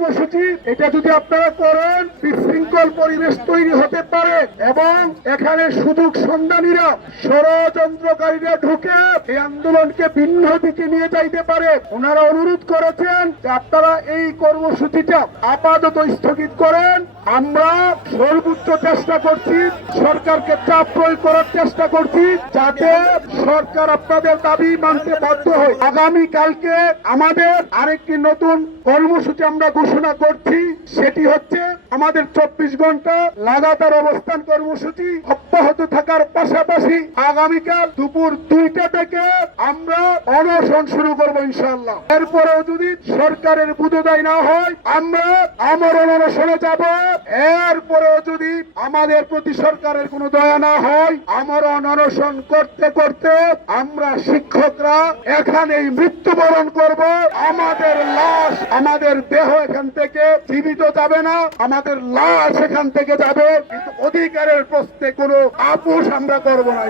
কর্মসূচি, এটা যদি আপনারা করেন, বিশৃঙ্খল পরিবেশ তৈরি হতে পারে এবং এখানে সুযোগ সন্ধানীরা, ষড়যন্ত্রকারীরা ঢুকে এই আন্দোলনকে ভিন্ন দিকে নিয়ে যাইতে পারে। ওনারা অনুরোধ করেছেন যে আপনারা এই কর্মসূচিটা আপাতত স্থগিত করেন। আমরা সর্বোচ্চ চেষ্টা করছি, সরকারকে চাপ প্রয়োগ করার চেষ্টা করছি যাতে সরকার আপনাদের দাবি মানতে বাধ্য হয়। আগামী কালকে আমাদের আরেকটি নতুন কর্মসূচি আমরা ঘোষণা করছি, সেটি হচ্ছে আমাদের চব্বিশ ঘণ্টা লাগাতার অবস্থান কর্মসূচি অব্যাহত থাকার পাশাপাশি আগামীকাল দুপুর দুইটা থেকে আমরা অনশন শুরু করব ইনশাল্লাহ এরপরেও যদি সরকারের বুধদায় না হয়, আমরা আমার অনশনে যাব। এরপরেও যদি আমাদের প্রতি সরকারের কোনো দয়া না হয় আমার অনশন করতে করতে আমরা শিক্ষকরা এখানেই মৃত্যুবরণ করব। আমাদের লাশ আমাদের দেহ এখান থেকে জীবিত যাবে না, আমাদের লাশ এখান থেকে যাবে। কিন্তু অধিকারের প্রশ্নে কোনো আপোষ আমরা করব না।